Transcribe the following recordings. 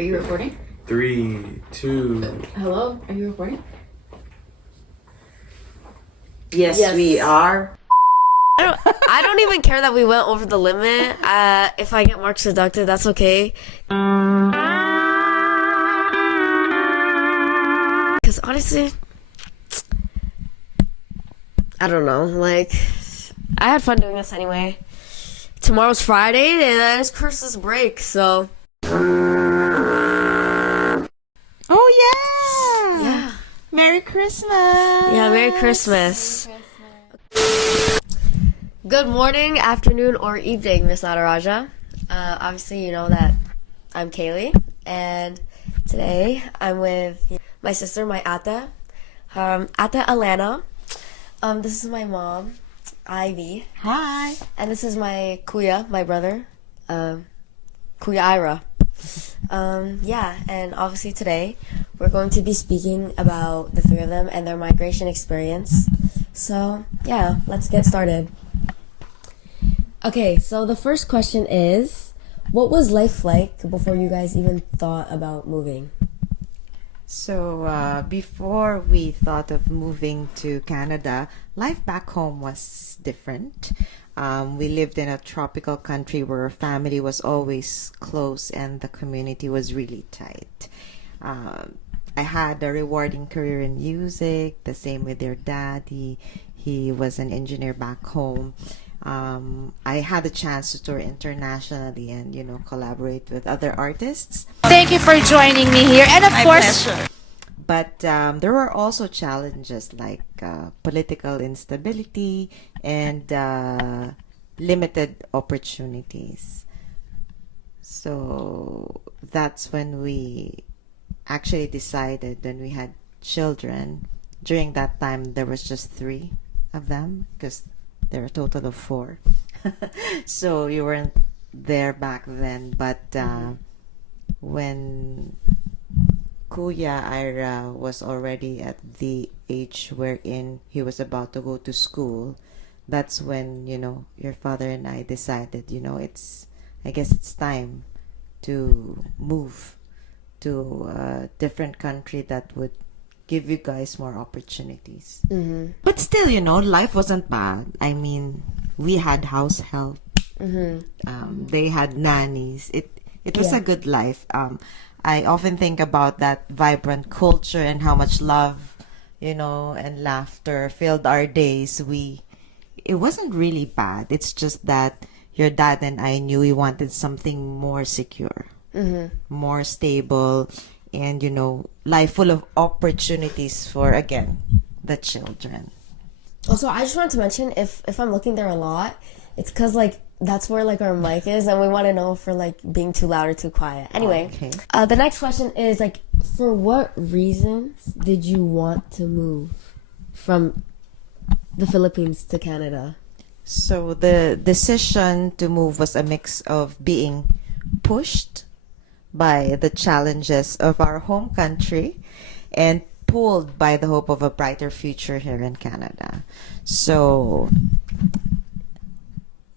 Are you recording? 3, 2. Hello? Are you recording? Yes, we are. I don't even care that we went over the limit. If I get marks deducted, that's okay. Because honestly, I don't know. Like, I had fun doing this anyway. Tomorrow's Friday, and then it's Christmas break, so. Oh, yeah. Yeah. Merry Christmas. Yeah, Merry Christmas. Good morning, afternoon, or evening, Miss Nataraja. Obviously, you know that I'm Kaylee, and today I'm with my sister, my ate, Ate Alana. This is my mom, Ivy. Hi. And this is my kuya, my brother, Kuya Ira. Yeah, and obviously today we're going to be speaking about the three of them and their migration experience. So, yeah, let's get started. Okay, so the first question is, what was life like before you guys even thought about moving? So, before we thought of moving to Canada, life back home was different. We lived in a tropical country where family was always close and the community was really tight. I had a rewarding career in music, the same with your dad. He was an engineer back home. I had a chance to tour internationally and, collaborate with other artists. Thank you for joining me here. And of course, But there were also challenges like political instability and limited opportunities. So that's when we actually decided, when we had children. During that time, there was just 3 of them because there are a total of 4. So you weren't there back then. But when Kuya Ira was already at the age wherein he was about to go to school, that's when, your father and I decided, I guess it's time to move to a different country that would give you guys more opportunities. Mm-hmm. But still, life wasn't bad. I mean, we had house help. Mm-hmm. They had nannies. It was Yeah. a good life. I often think about that vibrant culture and how much love, and laughter filled our days. It wasn't really bad. It's just that your dad and I knew we wanted something more secure, more stable, and, life full of opportunities for, again, the children. Also, I just wanted to mention, if I'm looking there a lot, it's because, that's where, our mic is, and we want to know if we're, being too loud or too quiet. Anyway, Okay. The next question is, for what reasons did you want to move from the Philippines to Canada? So the decision to move was a mix of being pushed by the challenges of our home country and pulled by the hope of a brighter future here in Canada. So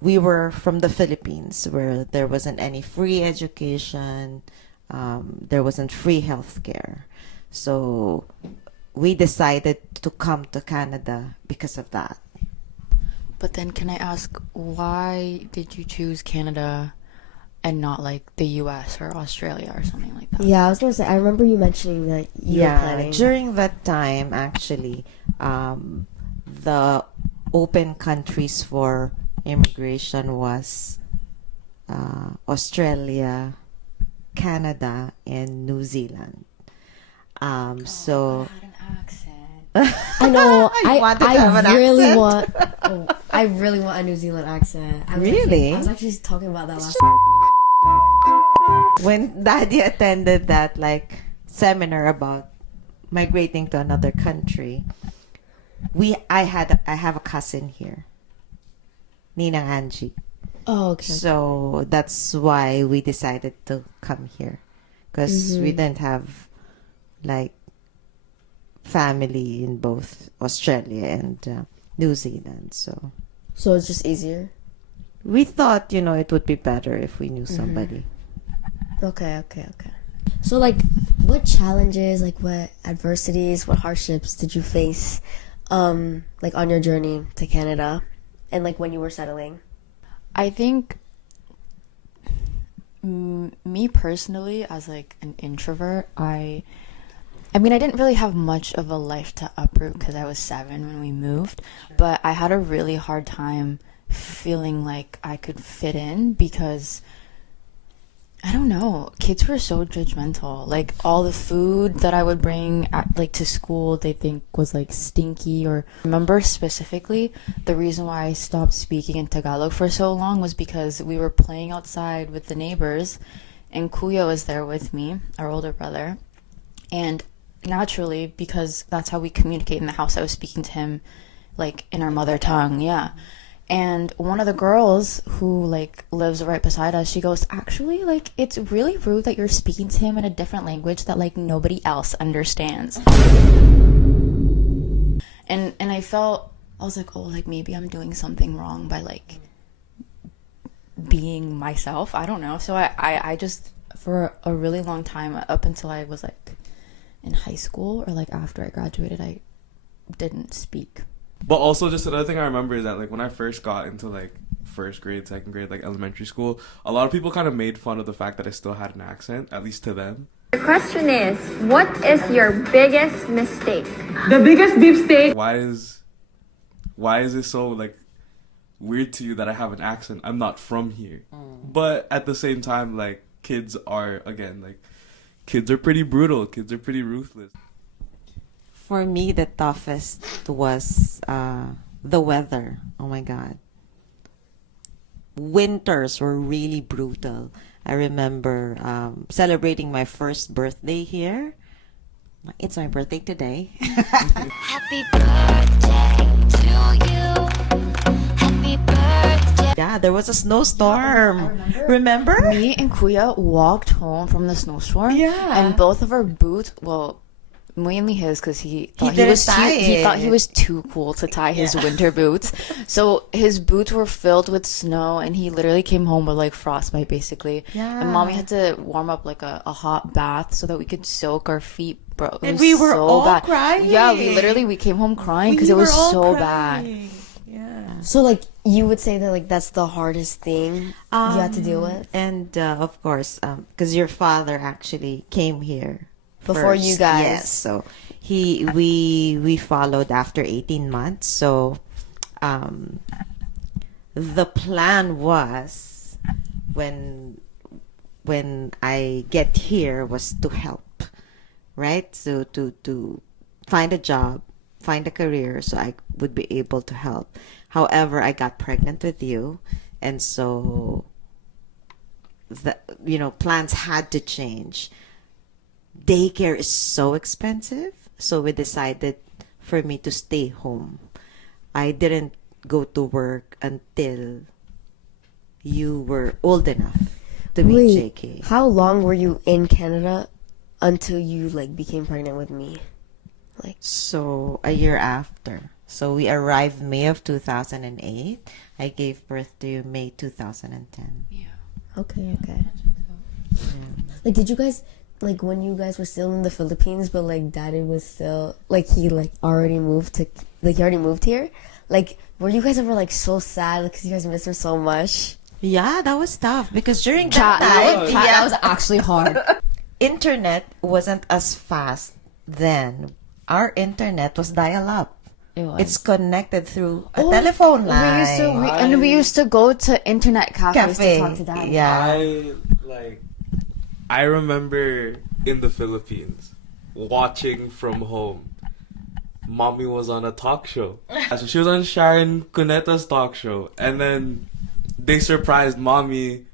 we were from the Philippines, where there wasn't any free education, there wasn't free healthcare. So we decided to come to Canada because of that. But then can I ask, why did you choose Canada and not the US or Australia or something like that? Yeah, I was going to say, I remember you mentioning that you were planning. During that time, actually, the open countries for immigration was Australia, Canada, and New Zealand. So I had an accent. I know. You wanted to have an really accent? want. I really want a New Zealand accent. Really? I was actually talking about that last. when Daddy attended that seminar about migrating to another country, I have a cousin here, Ninang Angie. Oh, okay. So that's why we decided to come here, because we didn't have family in both Australia and New Zealand. So it's just easier. we thought, it would be better if we knew somebody. Okay. So, like, what challenges, like, what adversities, what hardships did you face, like, on your journey to Canada, and like when you were settling? I think me personally, as like an introvert, I mean, I didn't really have much of a life to uproot because I was 7 when we moved, but I had a really hard time feeling like I could fit in because I don't know, kids were so judgmental. Like, all the food that I would bring to school, they think was like stinky. Or remember specifically the reason why I stopped speaking in Tagalog for so long was because we were playing outside with the neighbors, and Kuya was there with me, our older brother, and naturally, because that's how we communicate in the house, I was speaking to him like in our mother tongue. Yeah. And one of the girls who like lives right beside us, she goes, actually, like, it's really rude that you're speaking to him in a different language that like nobody else understands. And I was like, oh, like maybe I'm doing something wrong by like being myself. I don't know. So I just, for a really long time, up until I was like in high school or like after I graduated, I didn't speak. But also, just another thing I remember is that, like, when I first got into, like, first grade, second grade, like, elementary school, a lot of people kind of made fun of the fact that I still had an accent, at least to them. The question is, what is your biggest mistake? The biggest beefsteak. Why is it so, like, weird to you that I have an accent? I'm not from here. But at the same time, like, kids are pretty brutal. Kids are pretty ruthless. For me, the toughest was the weather. Oh my God. Winters were really brutal. I remember celebrating my first birthday here. It's my birthday today. Happy birthday to you. Happy birthday. Yeah, there was a snowstorm. Remember? Me and Kuya walked home from the snowstorm. Yeah. And both of our boots, well, mainly his, because he thought he didn't was tie he thought he it. was too cool to tie his winter boots. So his boots were filled with snow, and he literally came home with like frostbite, basically. Yeah. And mommy had to warm up like a hot bath so that we could soak our feet, bro. It And was we were so all bad. crying. Yeah, we came home crying because it was so bad. Yeah. So, like, you would say that, like, that's the hardest thing you had to deal with? And of course, because your father actually came here Before first. you guys. Yes, so we followed after 18 months. So the plan was when I get here was to help, right? So to find a job, find a career, so I would be able to help. However, I got pregnant with you, and so plans had to change. Daycare is so expensive, so we decided for me to stay home. I didn't go to work until you were old enough to meet JK. How long were you in Canada until you, like, became pregnant with me? So a year after. So we arrived May of 2008. I gave birth to you May 2010. Okay. Like, did you guys, like, when you guys were still in the Philippines, but, like, daddy was still, like, he, like, already moved here? Like, were you guys ever, like, so sad because you guys missed him so much? Yeah, that was tough because during Chat, that time, that was actually hard. internet wasn't as fast then. Our internet was dial-up. It was. It's connected through a telephone line. We used to go to internet cafes to talk to dad. Yeah. I remember in the Philippines watching from home. Mommy was on a talk show. So she was on Sharon Cuneta's talk show, and then they surprised mommy.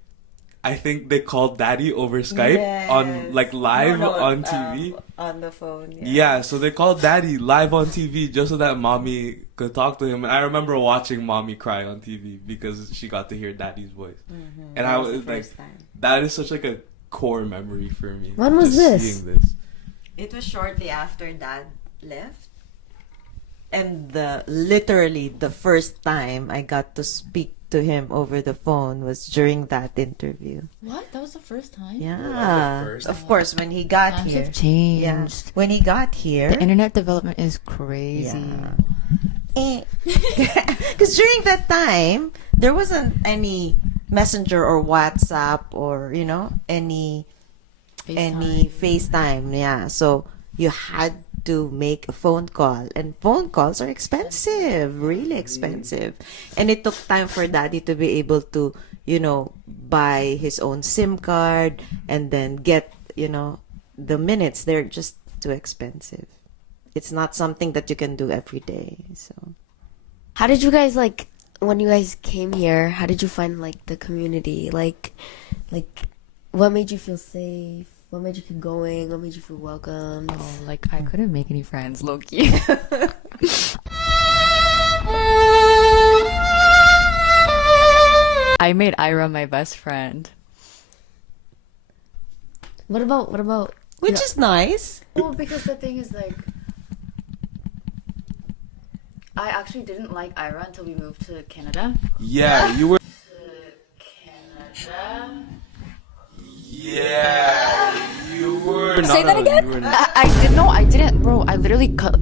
I think they called daddy over Skype on like live on TV. On the phone. Yeah, so they called daddy live on TV just so that mommy could talk to him. And I remember watching mommy cry on TV because she got to hear daddy's voice. Mm-hmm. And I was like, that is such like a core memory for me. When was just this? Seeing this. It was shortly after dad left. And literally the first time I got to speak to him over the phone was during that interview. What? That was the first time? Yeah. first Of course, when he got Times here. have changed. Yeah. When he got here. The internet development is crazy. Because during that time, there wasn't any Messenger or WhatsApp or, any FaceTime. Yeah. So you had to make a phone call. And phone calls are expensive, really expensive. And it took time for Daddy to be able to, buy his own SIM card and then get, the minutes. They're just too expensive. It's not something that you can do every day. So How did you guys when you guys came here? How did you find the community? Like, what made you feel safe? What made you keep going? What made you feel welcome? Oh, I couldn't make any friends, low-key. I made Ira my best friend. What about? which is nice. Well, because the thing is, I actually didn't like Ira until we moved to Canada. Yeah, you were. Canada? Yeah, you were. Say that again? You were I didn't, bro. I literally cut.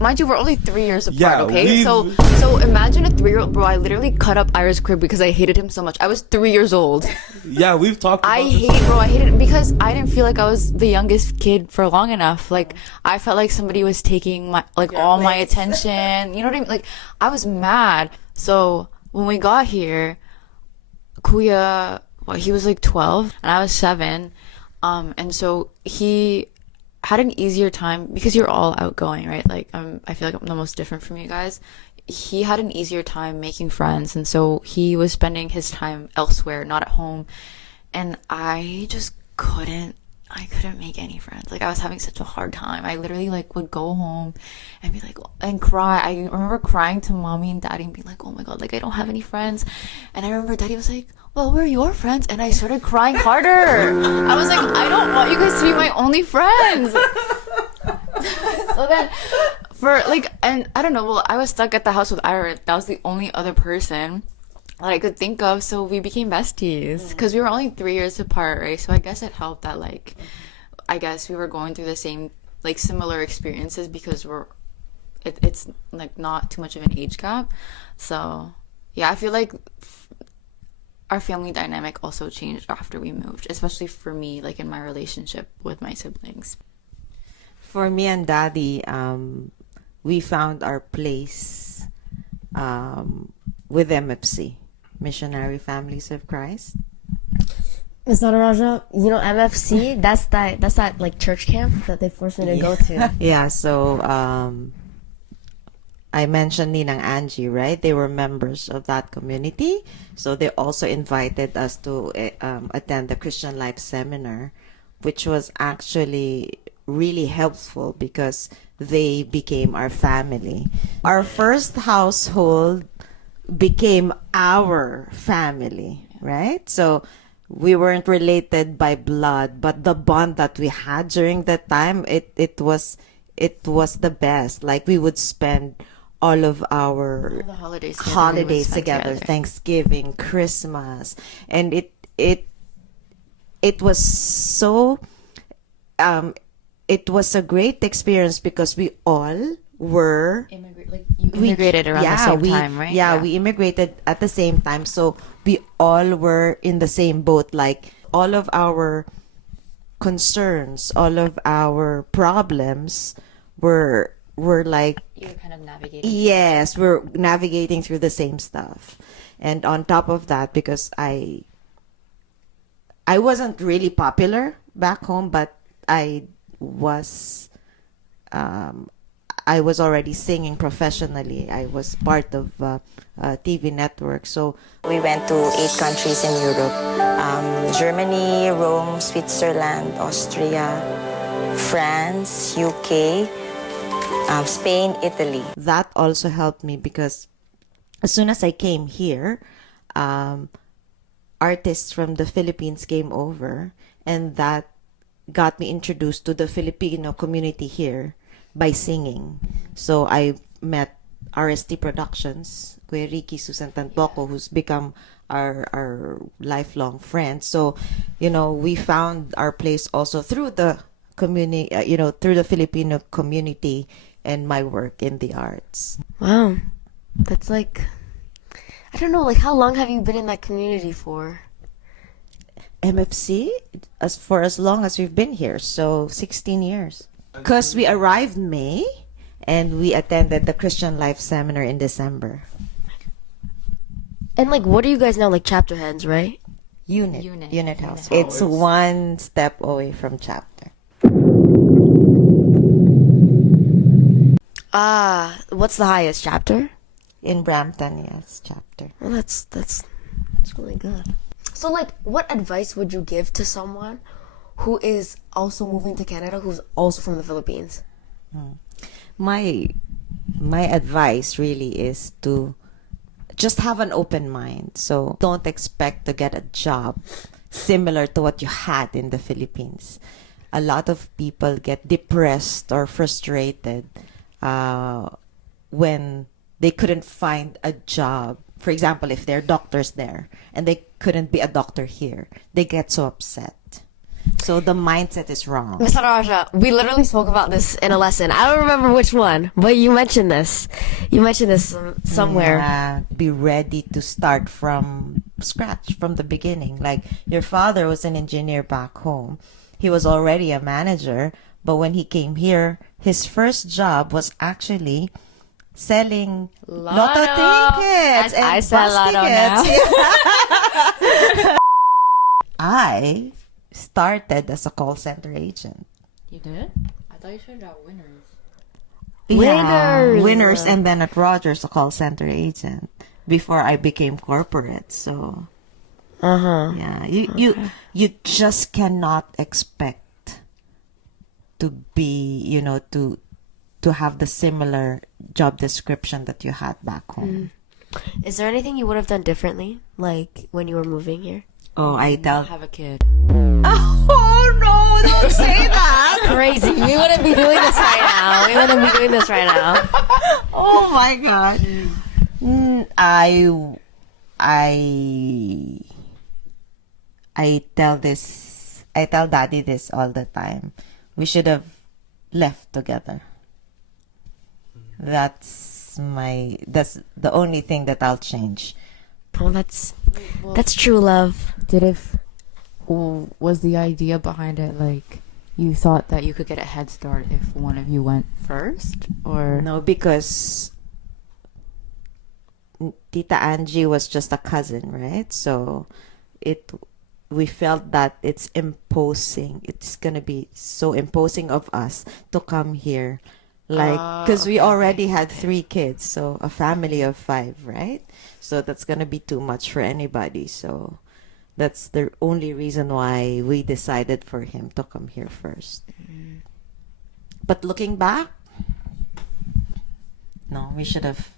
Mind you, we're only 3 years apart. Yeah, Okay, so imagine a 3-year-old, bro. I literally cut up Ira's crib because I hated him so much. I was 3 years old. yeah, we've talked about I this. hated it because I didn't feel like I was the youngest kid for long enough. I felt like somebody was taking my all my attention. You know what I mean? I was mad. So when we got here, Kuya, he was 12 and I was 7. And so he had an easier time because you're all outgoing, right? I feel like I'm the most different from you guys. He had an easier time making friends, and so he was spending his time elsewhere, not at home. And I just couldn't make any friends. I was having such a hard time. I literally would go home and be and cry. I remember crying to mommy and daddy and being oh my god, I don't have any friends. And I remember daddy was well, we're your friends. And I started crying harder. I was I don't want you guys to be my only friends. So then and I don't know, well, I was stuck at the house with Ira. That was the only other person that I could think of, so we became besties because we were only 3 years apart, right? So I guess it helped that I guess we were going through the same similar experiences because it's not too much of an age gap. So yeah, I feel our family dynamic also changed after we moved, especially for me, in my relationship with my siblings. For me and Daddy, we found our place with MFC, Missionary Families of Christ. Miss Nataraja, MFC, that's that church camp that they forced me to go to. Yeah, so I mentioned Ninang Angie, right? They were members of that community. So they also invited us to attend the Christian Life Seminar, which was actually really helpful because they became our family. Our first household became our family, right? So we weren't related by blood, but the bond that we had during that time, it was the best. We would spend all of our The holidays together, Thanksgiving, Christmas, and it was so it was a great experience because we all were immigrated around the same time, right? Yeah, we immigrated at the same time, so we all were in the same boat. All of our concerns, all of our problems were You're kind of navigating. yes, we're navigating through the same stuff. And on top of that, because I wasn't really popular back home, but I was already singing professionally. I was part of a TV network. So we went to 8 countries in Europe: Germany, Rome, Switzerland, Austria, France, UK, Spain, Italy. That also helped me because as soon as I came here, artists from the Philippines came over, and that got me introduced to the Filipino community here by singing. So I met RST Productions, Kuya Ricky, Susan Tantoco, who's become our lifelong friends. So, we found our place also through the community, through the Filipino community and my work in the arts. Wow. That's like, I don't know, like how long have you been in that community for? MFC for as long as we've been here, so 16 years. Because we arrived May and we attended the Christian Life Seminar in December. And like, what are you guys now, like chapter heads, right? Unit house. It's one step away from chapter. What's the highest chapter? In Brampton, yes, chapter. Well, that's really good. So, like, what advice would you give to someone who is also moving to Canada, who's also from the Philippines? My advice really is to just have an open mind. So don't expect to get a job similar to what you had in the Philippines. A lot of people get depressed or frustrated when they couldn't find a job. For example, if they're doctors there and they couldn't be a doctor here, they get so upset. So the mindset is wrong. Ms. Raja, we literally spoke about this in a lesson. I don't remember which one, but you mentioned this. You mentioned this somewhere. Yeah, be ready to start from scratch, from the beginning. Like, your father was an engineer back home. He was already a manager, but when he came here, his first job was actually selling lotto tickets and I sell bus lotto tickets. now. I started as a call center agent. You did? I thought you started at Winners. Yeah, Winners. Winners, and then at Rogers, a call center agent before I became corporate. So, yeah, you just cannot expect to be, to have the similar job description that you had back home. Is there anything you would have done differently, like when you were moving here? Oh, I tell. Have a kid. Oh no! Don't say that. Crazy. We wouldn't be doing this right now. We wouldn't be doing this right now. Oh my god. I tell Daddy this all the time. We should have left together. That's the only thing that I'll change. Oh, that's true love. Was the idea behind it like you thought that you could get a head start if one of you went first, or No, because Tita Angie was just a cousin, right? So we felt that it's imposing. It's gonna be so imposing of us to come here, like, because we already had 3 kids, so a family of 5, right? So that's gonna be too much for anybody. So that's the only reason why we decided for him to come here first. But looking back, no, we should have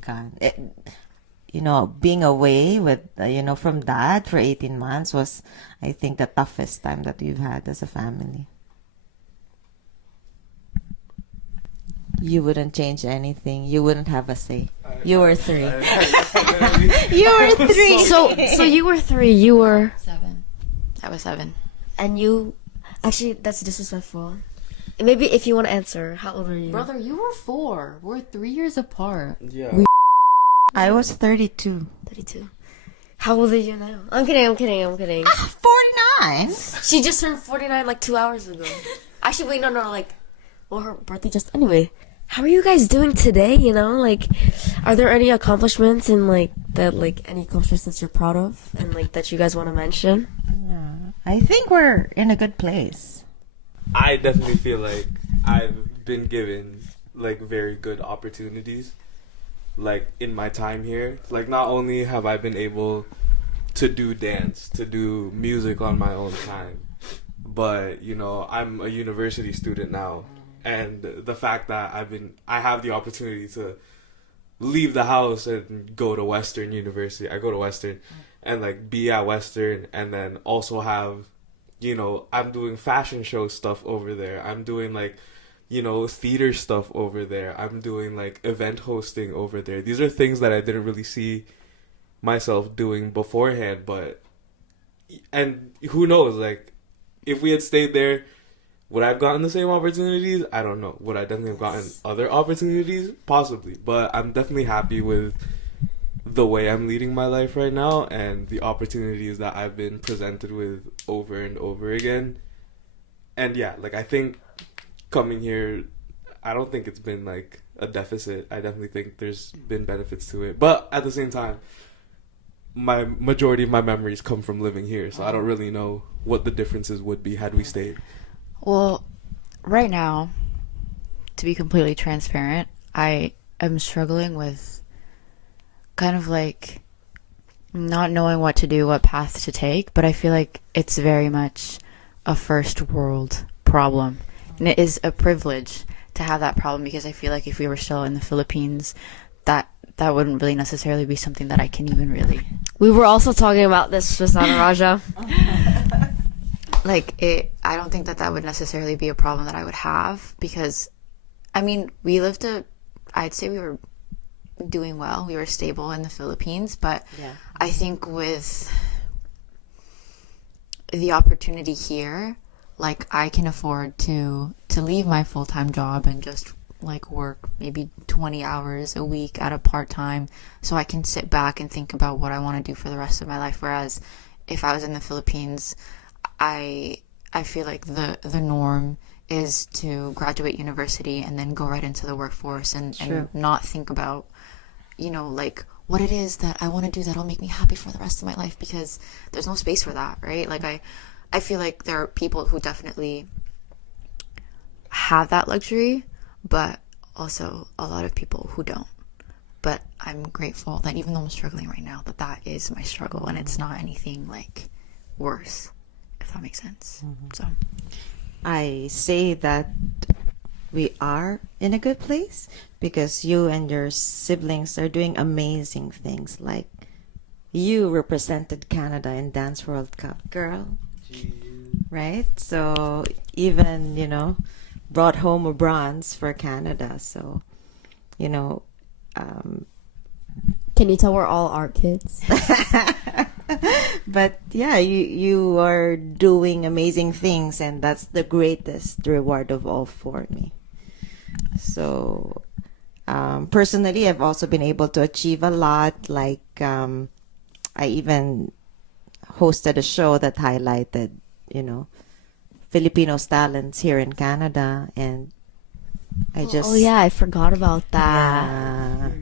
gone. Being away with, from Dad for 18 months was, I think, the toughest time that we've had as a family. You wouldn't change anything. You wouldn't have a say. You were 3. You were 3. So you were 3. You were 7. I was 7. And you, actually, that's disrespectful. Maybe if you want to answer, how old were you? Brother, you were 4. We're 3 years apart. Yeah. I was 32. 32. How old are you now? I'm kidding. 49? She just turned 49 like 2 hours ago. Actually, wait, no, like, well, her birthday just, anyway. How are you guys doing today, Like, are there any accomplishments in, like, any accomplishments that you're proud of and, like, that you guys want to mention? Yeah. I think we're in a good place. I definitely feel like I've been given like very good opportunities like in my time here. Like, not only have I been able to do dance, to do music on my own time, but I'm a university student now, and the fact that I have the opportunity to leave the house and go to Western University. I go to Western and like be at Western, and then also have I'm doing fashion show stuff over there. I'm doing like theater stuff over there. I'm doing like event hosting over there. These are things that I didn't really see myself doing beforehand, and who knows, like, if we had stayed there, would I have gotten the same opportunities? I don't know. Would I definitely have gotten other opportunities? Possibly. But I'm definitely happy with the way I'm leading my life right now and the opportunities that I've been presented with over and over again. And yeah, like, I think coming here, I don't think it's been like a deficit. I definitely think there's been benefits to it. But at the same time, my majority of my memories come from living here, so I don't really know what the differences would be had we stayed. Well, right now, to be completely transparent, I am struggling with kind of like not knowing what to do, what path to take, but I feel like it's very much a first world problem. And it is a privilege to have that problem, because I feel like if we were still in the Philippines, that wouldn't really necessarily be something that I can even really. We were also talking about this with Raja. I don't think that would necessarily be a problem that I would have, because, I mean, I'd say we were doing well. We were stable in the Philippines, but I think with the opportunity here, like, I can afford to leave my full-time job and just like work maybe 20 hours a week at a part-time, so I can sit back and think about what I want to do for the rest of my life. Whereas if I was in the Philippines, I feel like the norm is to graduate university and then go right into the workforce and not think about, like, what it is that I want to do that'll make me happy for the rest of my life, because there's no space for that, right? Like, I feel like there are people who definitely have that luxury, but also a lot of people who don't. But I'm grateful that even though I'm struggling right now, that is my struggle, and it's not anything like worse, if that makes sense. So I say that we are in a good place because you and your siblings are doing amazing things. Like, you represented Canada in Dance World Cup, girl. Right? So even, brought home a bronze for Canada. So, Can you tell we're all art kids? but yeah, you are doing amazing things, and that's the greatest reward of all for me. So, personally, I've also been able to achieve a lot. Like, I even hosted a show that highlighted, Filipinos' talents here in Canada, and I just... Oh yeah, I forgot about that.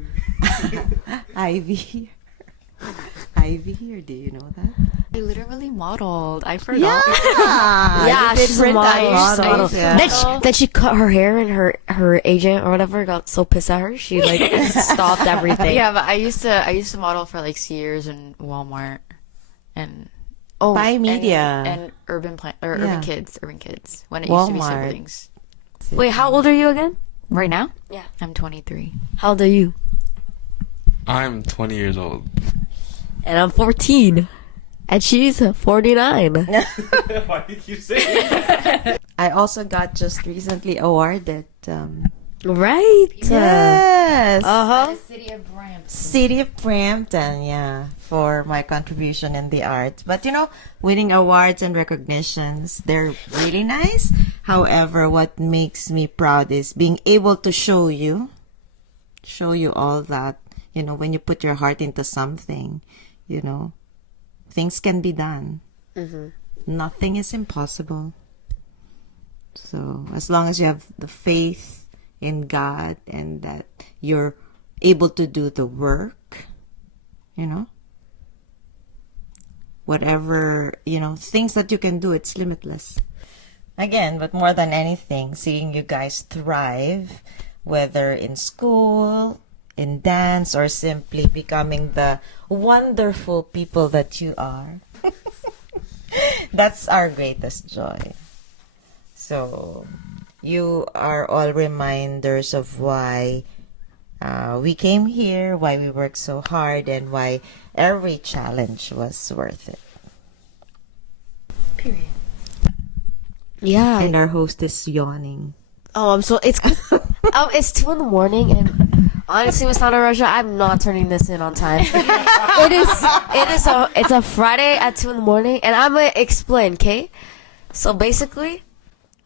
Ivy here, do you know that? I literally modeled. I forgot. Yeah, she's a model. Yeah. Then she cut her hair, and her agent or whatever got so pissed at her, she like stopped everything. Yeah, but I used to model for like Sears and Walmart and Buy Media and Urban Kids when it Walmart. used to be siblings. Wait, how old are you again? Right now? Yeah. I'm 23. How old are you? I'm 20 years old. And I'm 14. And she's 49. Why do you keep saying that? I also got just recently awarded. Right? Yes. City of Brampton. City of Brampton, yeah, for my contribution in the arts. But winning awards and recognitions, they're really nice. However, what makes me proud is being able to show you all that, when you put your heart into something, things can be done. Nothing is impossible. So as long as you have the faith in God and that you're able to do the work, whatever, things that you can do, it's limitless. Again, but more than anything, seeing you guys thrive, whether in school, in dance, or simply becoming the wonderful people that you are. That's our greatest joy. So you are all reminders of why we came here, why we worked so hard, and why every challenge was worth it. Period. Yeah. And our host is yawning. It's 2 in the morning, and honestly, Miss Nana Raja, I'm not turning this in on time. It's a Friday at 2 in the morning, and I'm gonna explain, okay? So basically,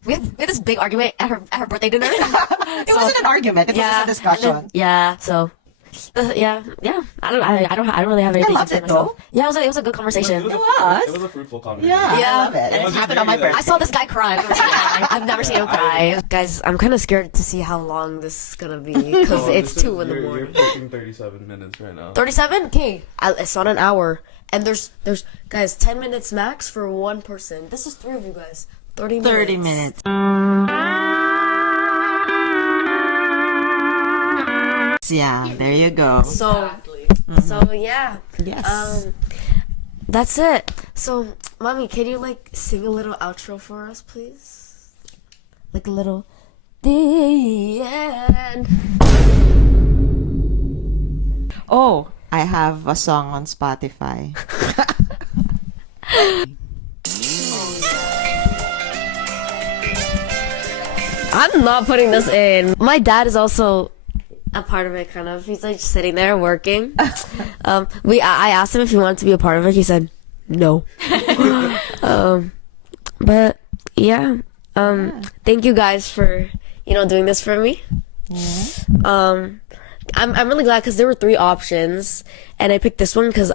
we had this big argument at her birthday dinner. It wasn't an argument. It was just a discussion. Yeah. So. Yeah. I don't really have anything to loved say it, myself. though. Yeah, it was a good conversation. It was. was a fruitful conversation. Yeah, I love it. It And it was happened on my very, birthday. I saw this guy cry. I've never seen him cry. Guys, I'm kind of scared to see how long this is gonna be because it's 2 in the You're morning. pushing 37 minutes right now. 37? Okay, it's not an hour. And there's guys 10 minutes max for one person. This is 3 of you guys. 30 minutes. 30 minutes. Yeah, there you go. So yeah. Yes. That's it. So, mommy, can you like sing a little outro for us, please? Like a little the end. Oh, I have a song on Spotify. I'm not putting this in. My dad is also a part of it, kind of. He's like sitting there working. I asked him if he wanted to be a part of it. He said no. But yeah. Thank you guys for doing this for me. I'm really glad because there were 3 options, and I picked this one because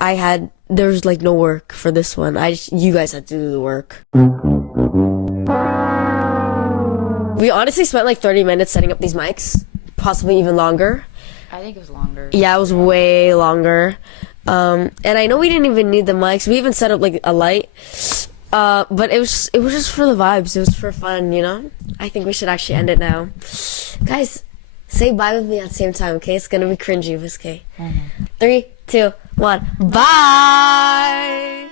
there's like no work for this one. You guys had to do the work. We honestly spent like 30 minutes setting up these mics, possibly even longer. I think it was longer. Yeah, it was way longer. And I know we didn't even need the mics. We even set up like a light. But it was just for the vibes. It was for fun, I think we should actually end it now. Guys, say bye with me at the same time, okay? It's gonna be cringy, okay? 3, 2, 1, bye!